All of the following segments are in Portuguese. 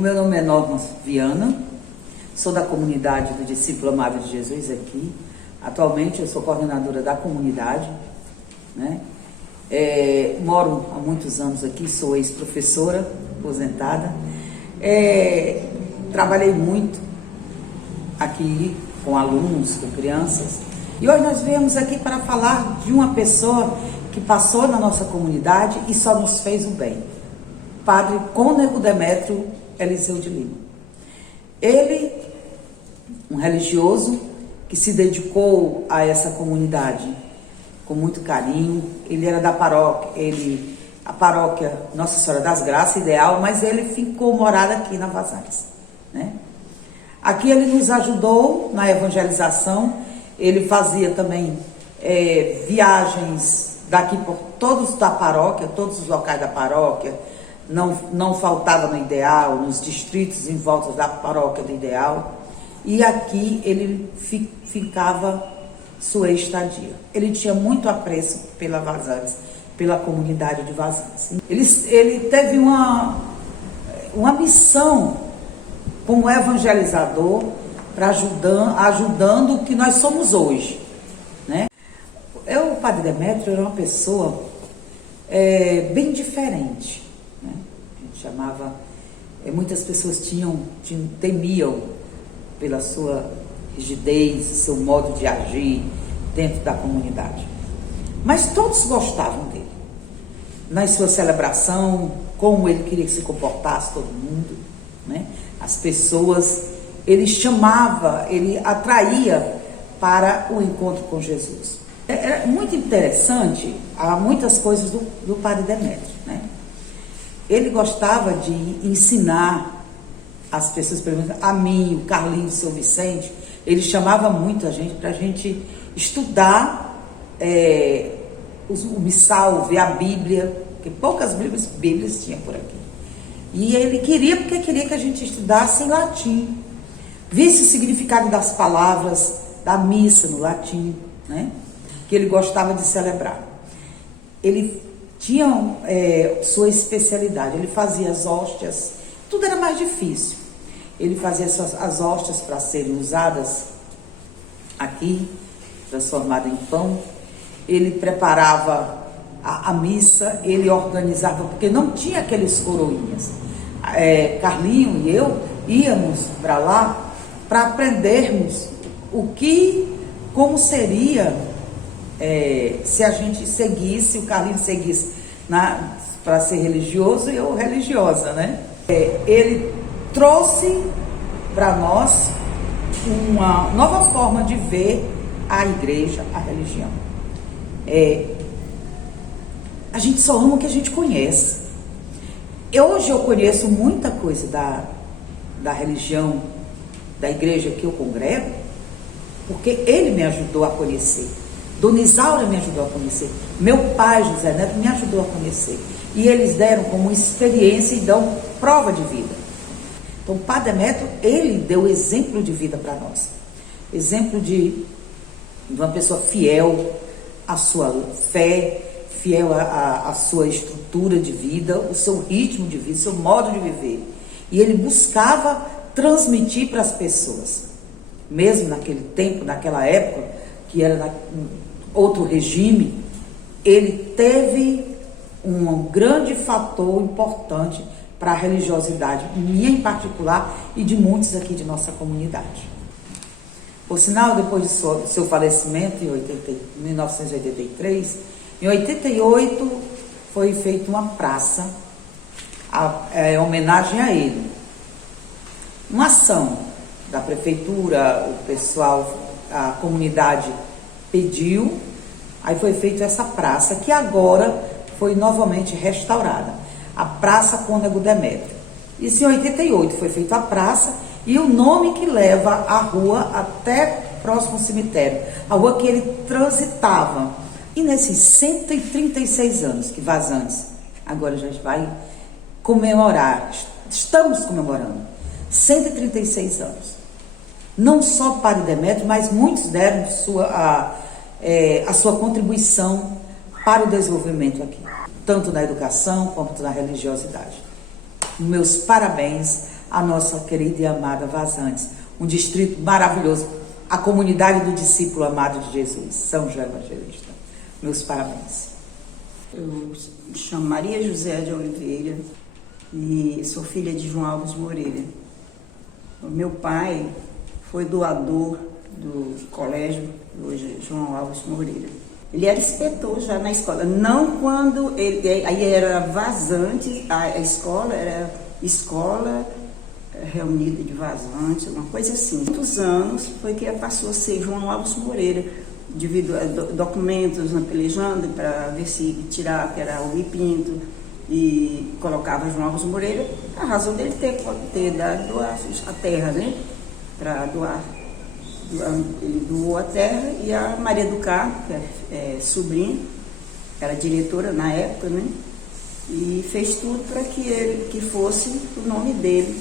meu nome é Norma Viana, sou da comunidade do Discípulo Amável de Jesus aqui. Atualmente eu sou coordenadora da comunidade, né? Moro há muitos anos aqui, sou ex-professora, aposentada. Trabalhei muito aqui com alunos, com crianças. E hoje nós viemos aqui para falar de uma pessoa que passou na nossa comunidade e só nos fez o bem. Padre Cônego Demétrio Eliseu de Lima. Ele, um religioso que se dedicou a essa comunidade com muito carinho. Ele era da paróquia, a paróquia Nossa Senhora das Graças, Ideal, mas ele ficou morado aqui na Vazantes, né? Aqui ele nos ajudou na evangelização. Ele fazia também viagens daqui por todos da paróquia, todos os locais da paróquia. Não faltava no Ideal, nos distritos em volta da paróquia do Ideal. E aqui ele ficava sua estadia. Ele tinha muito apreço pela Vazantes, pela comunidade de Vazantes. Ele teve uma missão como evangelizador, ajudando o que nós somos hoje, né? O Padre Demétrio era uma pessoa bem diferente, né? A gente chamava, muitas pessoas temiam pela sua rigidez, seu modo de agir dentro da comunidade. Mas todos gostavam dele. Na sua celebração, como ele queria que se comportasse todo mundo, né? As pessoas, ele chamava, ele atraía para o encontro com Jesus. É muito interessante, há muitas coisas do Padre Demétrio, né? Ele gostava de ensinar as pessoas, por exemplo, a mim, o Carlinhos, o seu Vicente. Ele chamava muito a gente para a gente estudar o missal, ver a Bíblia, porque poucas Bíblias tinha por aqui. E ele queria que a gente estudasse em latim, visse o significado das palavras da missa no latim, né? Que ele gostava de celebrar. Ele tinha sua especialidade, ele fazia as hóstias, tudo era mais difícil. Ele fazia as hóstias para serem usadas aqui, transformada em pão. Ele preparava a missa, ele organizava, porque não tinha aqueles coroinhas. Carlinho e eu íamos para lá para aprendermos como seria se a gente seguisse, o Carlinho seguisse para ser religioso e eu religiosa, né? Ele trouxe para nós uma nova forma de ver a igreja, a religião. A gente só ama o que a gente conhece. Hoje eu conheço muita coisa da religião, da igreja que eu congrego, porque ele me ajudou a conhecer. Dona Isaura me ajudou a conhecer. Meu pai, José Neto, me ajudou a conhecer. E eles deram como experiência e dão prova de vida. Então, o Padre Demétrio, ele deu exemplo de vida para nós. Exemplo de uma pessoa fiel à sua fé, fiel à sua estrutura de vida, o seu ritmo de vida, o seu modo de viver. E ele buscava transmitir para as pessoas. Mesmo naquele tempo, naquela época, que era outro regime, ele teve um grande fator importante para a religiosidade, minha em particular, e de muitos aqui de nossa comunidade. Por sinal, depois do seu falecimento, em 1983, em 88 foi feita uma praça, em homenagem a ele. Uma ação da prefeitura, o pessoal, a comunidade pediu, aí foi feita essa praça, que agora foi novamente restaurada, a Praça Cônego Demétrio. Isso em 88 foi feita a praça, e o nome que leva a rua até próximo ao cemitério, a rua que ele transitava. E nesses 136 anos que Vazantes agora já vai comemorar, estamos comemorando 136 anos. Não só Padre Demétrio, mas muitos deram a sua contribuição para o desenvolvimento aqui, tanto na educação quanto na religiosidade. Meus parabéns a nossa querida e amada Vazantes, um distrito maravilhoso, a comunidade do discípulo amado de Jesus, São João Evangelista. Meus parabéns. Eu me chamo Maria José de Oliveira e sou filha de João Alves Moreira. O meu pai foi doador do colégio, hoje João Alves Moreira. Ele era inspetor já na escola, não quando aí era Vazante, a escola era Escola Reunida de Vazante, uma coisa assim. Muitos anos foi que passou a ser João Alves Moreira, devido a documentos pelejando para ver se tirava, que era o Pinto, e colocava João Alves Moreira, a razão dele ter dado a terra, né, para doar. Ele doou a terra e a Maria do Carmo, que é sobrinha, era diretora na época, né? E fez tudo para que fosse o nome dele.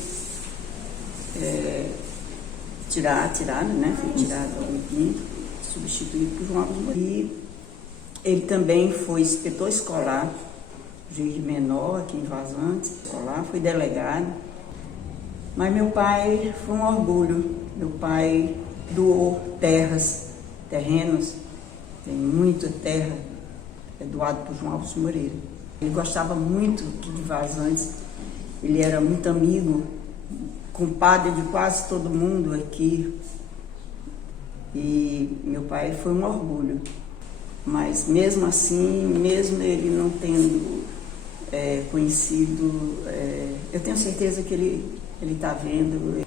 Tirado, né? Foi tirado o Pinto, substituído por João Alves Moreira. E ele também foi inspetor escolar, juiz de menor aqui em Vazante, escolar, foi delegado. Mas meu pai foi um orgulho. Meu pai doou terrenos, tem muita terra, doado por João Alves Moreira. Ele gostava muito aqui de Vazantes, ele era muito amigo, compadre de quase todo mundo aqui. E meu pai foi um orgulho. Mas mesmo assim, mesmo ele não tendo conhecido, eu tenho certeza que ele está vendo,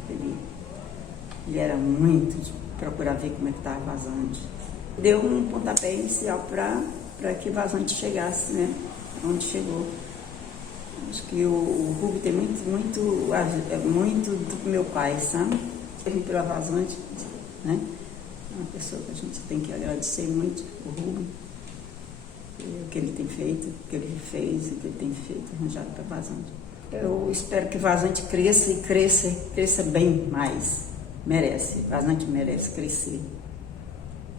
ele era muito de procurar ver como é que estava Vazante. Deu um pontapé inicial para que Vazante chegasse, né, onde chegou. Acho que o Rubem tem muito do meu pai, sabe? Ele pela Vazante, né? É uma pessoa que a gente tem que agradecer muito, o Rubem, o que ele tem feito, o que ele fez, o que ele tem feito, arranjado para Vazante. Eu espero que Vazante cresça e cresça bem mais. Vazante merece crescer.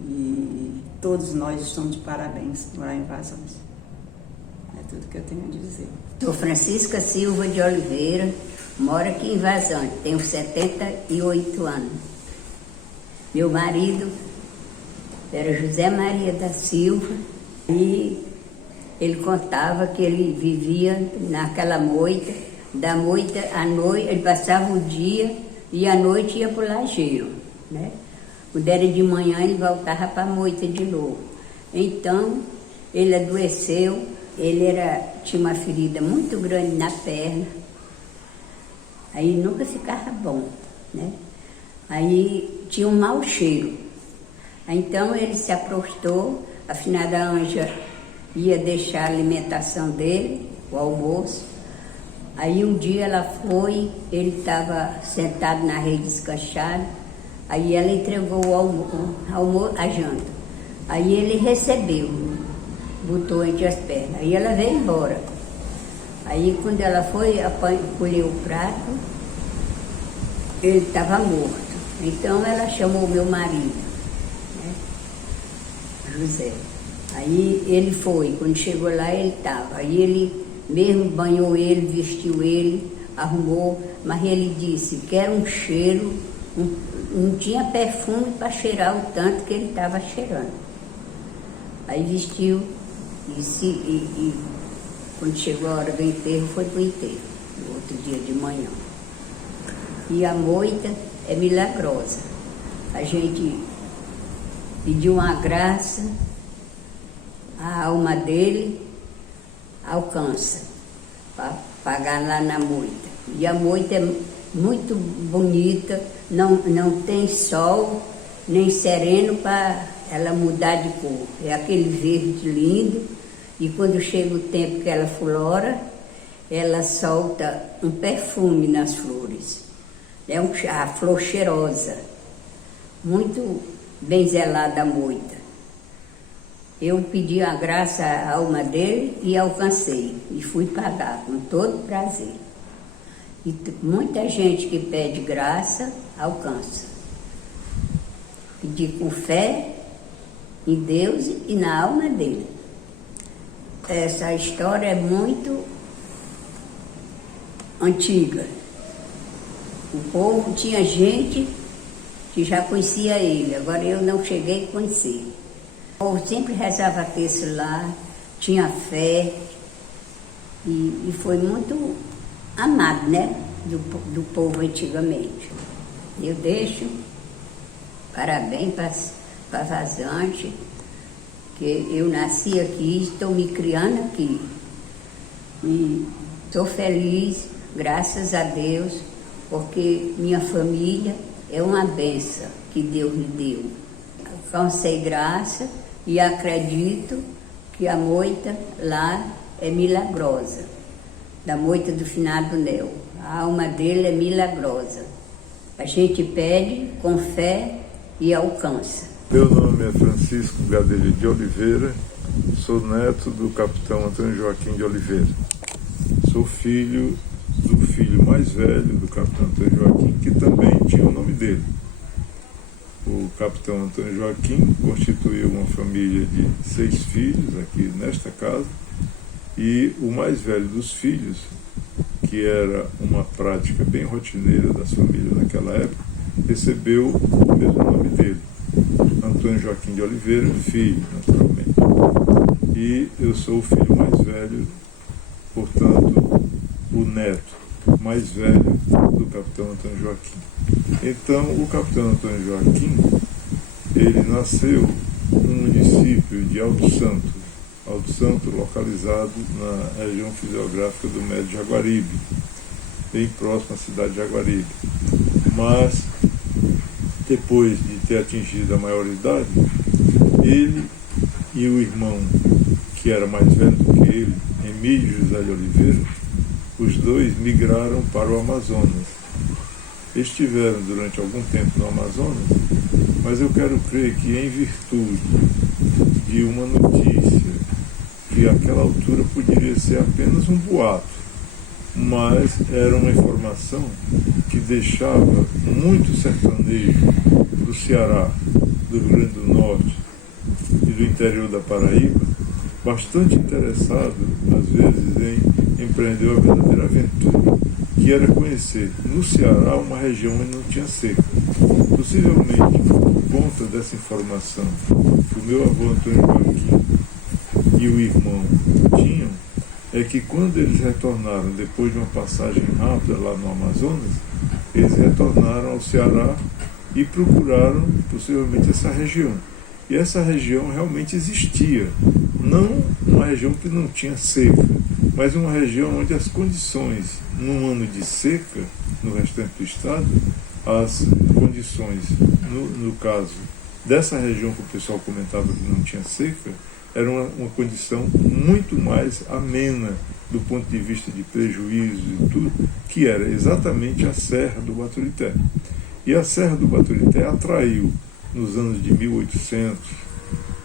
E todos nós estamos de parabéns por morar em Vazante. É tudo que eu tenho a dizer. Sou Francisca Silva de Oliveira, moro aqui em Vazante, tenho 78 anos. Meu marido era José Maria da Silva e ele contava que ele vivia naquela moita, da moita à noite, ele passava o dia e à noite ia para o lajeiro, né? Quando era de manhã ele voltava para a moita de novo. Então ele adoeceu, tinha uma ferida muito grande na perna, aí nunca ficava bom, né? Aí tinha um mau cheiro. Então ele se aprostou, a finada Anja ia deixar a alimentação dele, o almoço. Aí um dia ela foi, ele estava sentado na rede descanchado, aí ela entregou a janta. Aí ele recebeu, botou entre as pernas, aí ela veio embora. Aí quando ela foi colher o prato, ele estava morto. Então ela chamou o meu marido, né, José. Aí ele foi, quando chegou lá ele estava. Aí ele mesmo banhou ele, vestiu ele, arrumou, mas ele disse que era um cheiro, não tinha perfume para cheirar o tanto que ele estava cheirando. Aí vestiu e quando chegou a hora do enterro, foi para o enterro, no outro dia de manhã. E a moita é milagrosa. A gente pediu uma graça, a alma dele alcança para pagar lá na moita. E a moita é muito bonita, não tem sol nem sereno para ela mudar de cor. É aquele verde lindo, e quando chega o tempo que ela flora, ela solta um perfume nas flores. É a flor cheirosa, muito bem zelada a moita. Eu pedi a graça à alma dele e alcancei, e fui pagar com todo prazer. E muita gente que pede graça, alcança. Pedi com fé em Deus e na alma dele. Essa história é muito antiga. O povo tinha gente que já conhecia ele, agora eu não cheguei a conhecer. O povo sempre rezava texto lá, tinha fé e foi muito amado, né, do povo antigamente. Eu deixo parabéns para a Vazante, que eu nasci aqui, estou me criando aqui. E estou feliz, graças a Deus, porque minha família é uma bênção que Deus me deu. Alcancei graça e acredito que a moita lá é milagrosa, da moita do finado Nel. A alma dele é milagrosa. A gente pede com fé e alcança. Meu nome é Francisco Gadelha de Oliveira, sou neto do capitão Antônio Joaquim de Oliveira. Sou filho do filho mais velho do capitão Antônio Joaquim, que também tinha o nome dele. O capitão Antônio Joaquim constituiu uma família de 6 filhos aqui nesta casa, e o mais velho dos filhos, que era uma prática bem rotineira das famílias naquela época, recebeu o mesmo nome dele, Antônio Joaquim de Oliveira, filho, naturalmente. E eu sou o filho mais velho, portanto, o neto mais velho do capitão Antônio Joaquim. Então, o capitão Antônio Joaquim, ele nasceu no município de Alto Santo, localizado na região fisiográfica do Médio Jaguaribe, bem próximo à cidade de Jaguaribe. Mas, depois de ter atingido a maioridade, ele e o irmão, que era mais velho do que ele, Emílio José de Oliveira, os dois migraram para o Amazonas. Estiveram durante algum tempo no Amazonas, mas eu quero crer que, em virtude de uma notícia que àquela altura poderia ser apenas um boato, mas era uma informação que deixava muito sertanejo do Ceará, do Rio Grande do Norte e do interior da Paraíba bastante interessado, às vezes, em empreender uma verdadeira aventura, que era conhecer no Ceará uma região onde não tinha seca. Possivelmente, por conta dessa informação que o meu avô Antônio Joaquim e o irmão tinham, é que quando eles retornaram, depois de uma passagem rápida lá no Amazonas, eles retornaram ao Ceará e procuraram, possivelmente, essa região. E essa região realmente existia, não uma região que não tinha seca, mas uma região onde as condições, num ano de seca, no restante do estado, as condições, no caso dessa região que o pessoal comentava que não tinha seca, era uma condição muito mais amena do ponto de vista de prejuízo e tudo, que era exatamente a Serra do Baturité. E a Serra do Baturité atraiu, nos anos de 1800,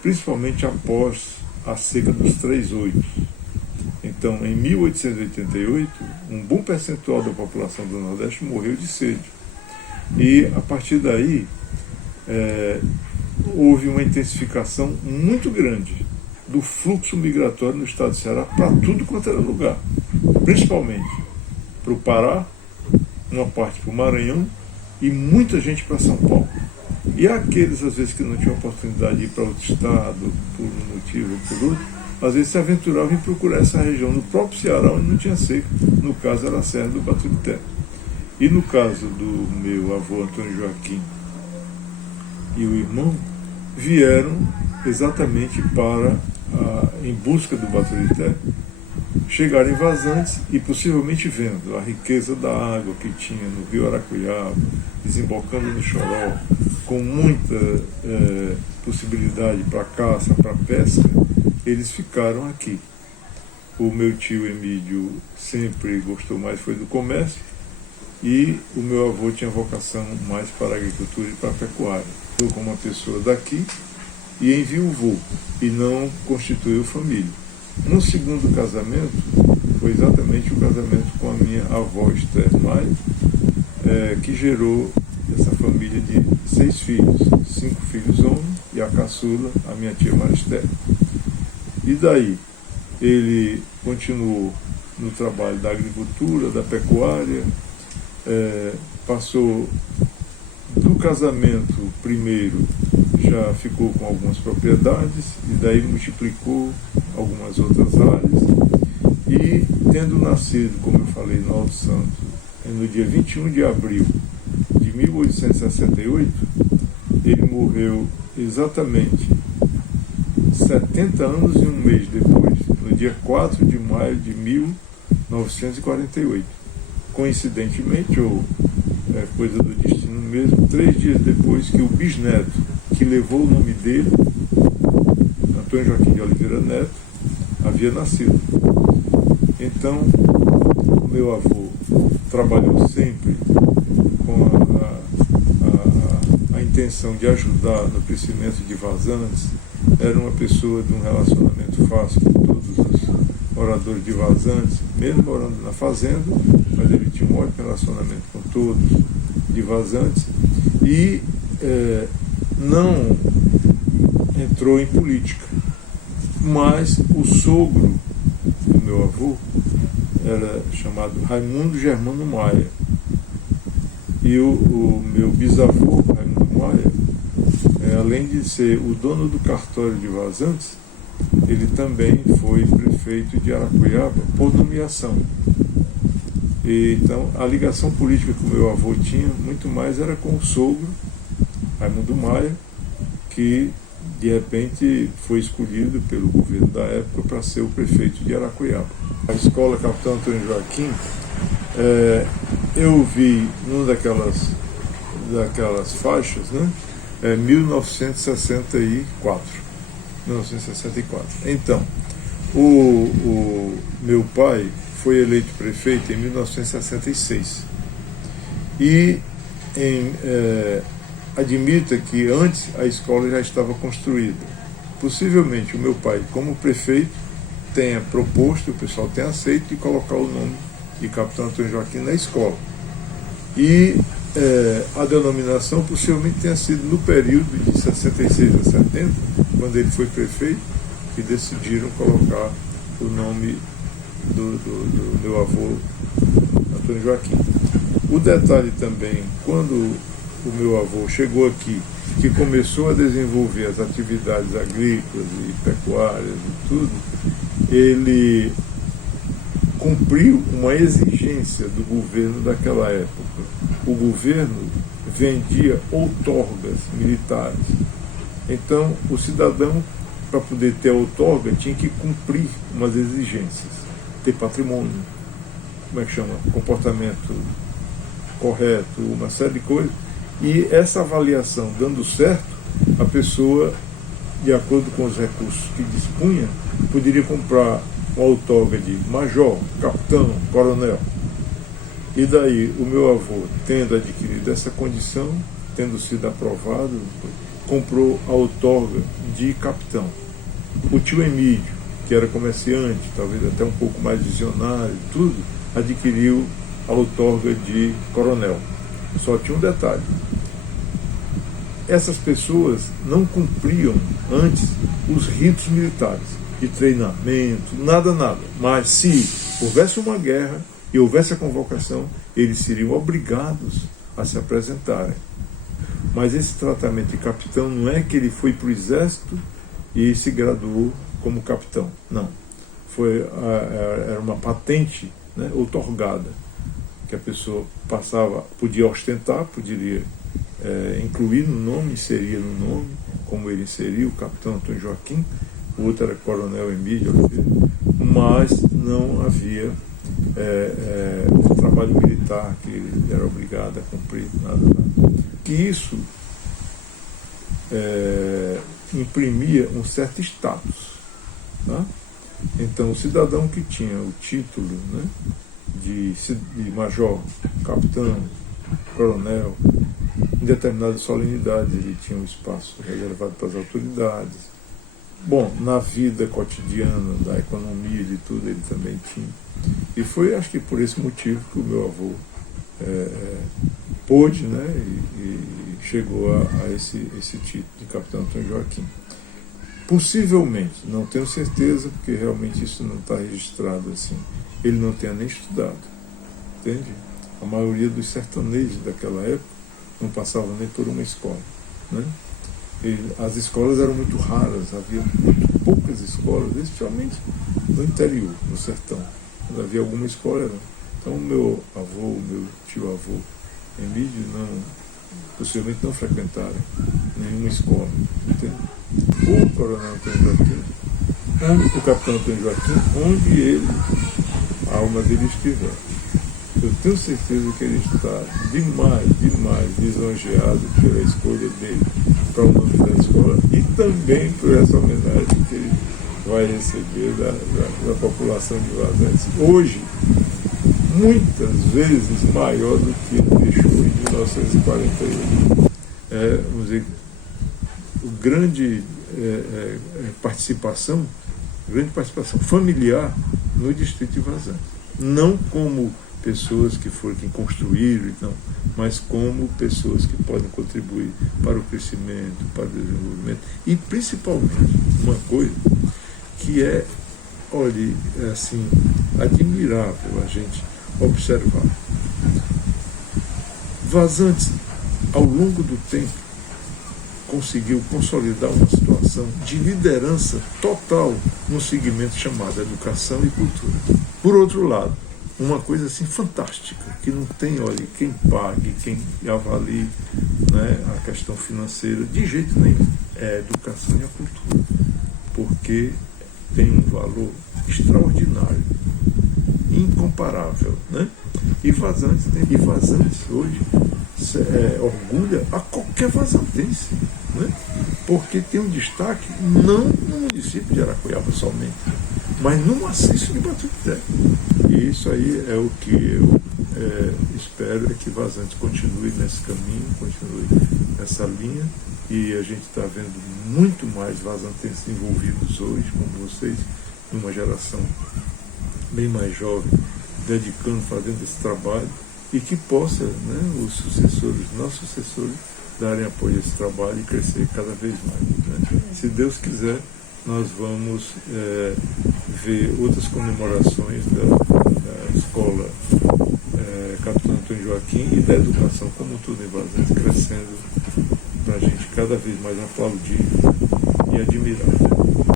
principalmente após a seca dos 3 oitos. Então, em 1888, um bom percentual da população do Nordeste morreu de sede. E, a partir daí, houve uma intensificação muito grande do fluxo migratório no estado do Ceará para tudo quanto era lugar, principalmente para o Pará, uma parte para o Maranhão e muita gente para São Paulo. E aqueles, às vezes, que não tinham oportunidade de ir para outro estado, por um motivo ou por outro, às vezes se aventuravam em procurar essa região no próprio Ceará, onde não tinha seca. No caso, era a Serra do Baturité. E no caso do meu avô Antônio Joaquim e o irmão, vieram exatamente em busca do Baturité, chegaram em Vazantes e possivelmente vendo a riqueza da água que tinha no rio Aracuiaba, desembocando no Choró, com muita possibilidade para caça, para pesca, eles ficaram aqui. O meu tio Emílio sempre gostou mais foi do comércio, e o meu avô tinha vocação mais para a agricultura e para a pecuária. Eu, como uma pessoa daqui, e enviuvou, e não constituiu família. No segundo casamento, foi exatamente o casamento com a minha avó Esther Maia, que gerou essa família de 6 filhos, 5 filhos homens e a caçula, a minha tia Maristé. E daí, ele continuou no trabalho da agricultura, da pecuária, passou do casamento primeiro, já ficou com algumas propriedades, e daí multiplicou algumas outras áreas. E tendo nascido, como eu falei, no Alto Santo, no dia 21 de abril de 1868, ele morreu exatamente 70 anos e um mês depois, no dia 4 de maio de 1948. Coincidentemente, ou coisa do destino mesmo, 3 dias depois que o bisneto, que levou o nome dele, Antônio Joaquim de Oliveira Neto, havia nascido. Então, o meu avô trabalhou sempre com a intenção de ajudar no crescimento de Vazantes. Era uma pessoa de um relacionamento fácil com todos os moradores de Vazantes, mesmo morando na fazenda, mas ele tinha um ótimo relacionamento com todos de Vazantes, e não entrou em política. Mas o sogro do meu avô era chamado Raimundo Germano Maia, e o meu bisavô, Raimundo Maia, além de ser o dono do cartório de Vazantes, ele também foi prefeito de Aracuiaba por nomeação. E, então, a ligação política que o meu avô tinha, muito mais era com o sogro, Raimundo Maia, que de repente foi escolhido pelo governo da época para ser o prefeito de Aracuiaba. A escola Capitão Antônio Joaquim, eu vi numa daquelas faixas, né? 1964. Então, o meu pai foi eleito prefeito em 1966. E admita que antes a escola já estava construída. Possivelmente o meu pai, como prefeito, tenha proposto, o pessoal tenha aceito, de colocar o nome de Capitão Antônio Joaquim na escola. E a denominação possivelmente tenha sido no período de 66 a 70, quando ele foi prefeito, que decidiram colocar o nome do meu avô Antônio Joaquim. O detalhe também, quando o meu avô chegou aqui, que começou a desenvolver as atividades agrícolas e pecuárias e tudo, ele cumpriu uma exigência do governo daquela época. O governo vendia outorgas militares. Então, o cidadão, para poder ter a outorga, tinha que cumprir umas exigências. Ter patrimônio, como é que chama? Comportamento correto, uma série de coisas. E essa avaliação dando certo, a pessoa, de acordo com os recursos que dispunha, poderia comprar uma outorga de major, capitão, coronel. E daí o meu avô, tendo adquirido essa condição, tendo sido aprovado, comprou a outorga de capitão. O tio Emílio, que era comerciante, talvez até um pouco mais visionário, tudo, adquiriu a outorga de coronel. Só tinha um detalhe: essas pessoas não cumpriam antes os ritos militares de treinamento, nada. Mas se houvesse uma guerra e houvesse a convocação, eles seriam obrigados a se apresentarem. Mas esse tratamento de capitão não é que ele foi para o exército e se graduou como capitão. Não. Era uma patente, né, outorgada, que a pessoa passava, podia ostentar, poderia incluir no nome, inseria no nome, como ele inseriu, o capitão Antônio Joaquim, o outro era coronel Emílio Oliveira, mas não havia trabalho militar que ele era obrigado a cumprir, nada. Que isso imprimia um certo status, tá? Então, o cidadão que tinha o título, né, de major, capitão, coronel, em determinadas solenidades ele tinha um espaço reservado para as autoridades. Bom, na vida cotidiana, da economia, de tudo, ele também tinha. E foi, acho que por esse motivo que o meu avô pôde, né, e chegou a esse título de Capitão Antônio Joaquim. Possivelmente, não tenho certeza, porque realmente isso não está registrado assim, ele não tenha nem estudado, entende? a maioria dos sertanejos daquela época não passavam nem por uma escola, né? E as escolas eram muito raras, havia muito poucas escolas, especialmente no interior, no sertão. Quando havia alguma escola, era. Então o meu avô, o meu tio-avô, Emílio, possivelmente não frequentaram nenhuma escola, entende? O coronel Antônio Joaquim, o capitão Antônio Joaquim, onde ele, a alma dele estiver, eu tenho certeza que ele está demais lisonjeado pela escolha dele para o nome da escola e também por essa homenagem que ele vai receber da população de Vazantes. Hoje, muitas vezes maior do que ele deixou em 1948. Vamos dizer, o grande participação familiar no distrito de Vazantes. Não como pessoas que foram quem construíram, não, mas como pessoas que podem contribuir para o crescimento, para o desenvolvimento e principalmente uma coisa que olhe, assim, admirável a gente observar. Vazantes, ao longo do tempo, conseguiu consolidar uma situação de liderança total no segmento chamado educação e cultura. Por outro lado, uma coisa assim fantástica, que não tem, olha, quem pague, quem avalie, né, a questão financeira, de jeito nenhum, é a educação e a cultura, porque tem um valor extraordinário, incomparável, né? E Vazantes hoje orgulha a qualquer vazantense, né? Porque tem um destaque não no município de Aracuiaba somente, mas no maciço de Batuquité. E isso aí é o que eu espero, é que Vazantes continue nesse caminho, continue nessa linha, e a gente está vendo muito mais vazantenses envolvidos hoje, como vocês, numa geração bem mais jovem, dedicando, fazendo esse trabalho, e que possa, né, os sucessores, nossos sucessores, darem apoio a esse trabalho e crescer cada vez mais, né? Se Deus quiser, nós vamos ver outras comemorações da escola Capitão Antônio Joaquim e da educação como tudo em Vazantes, crescendo para a gente cada vez mais aplaudir e admirar.